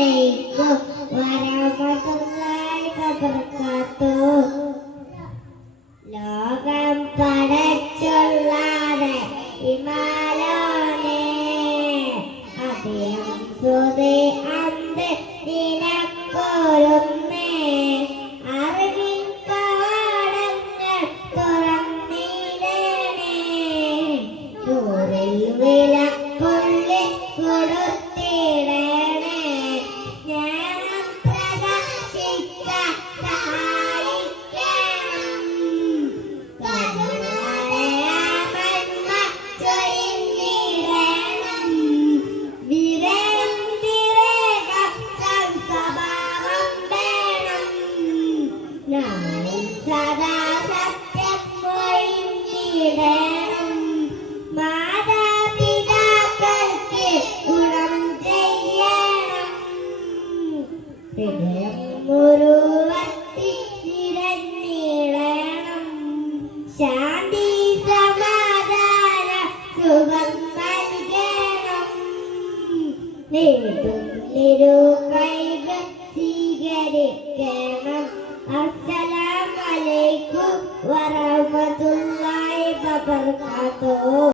അലൈക്കും വറഹ്മത്തുള്ളാഹി വബറകാതുഹു ലോകം പടച്ചുള്ളാതെ ഹിമാലോനെ അതിലും സുതി അന്ത് നിനക്കൊരുന്നേ ശാന്തി നിരൂപൈകൾ സ്വീകരിക്കണം. അസ്സലാമലൈക്കും warahmatullahi wabarakatuh.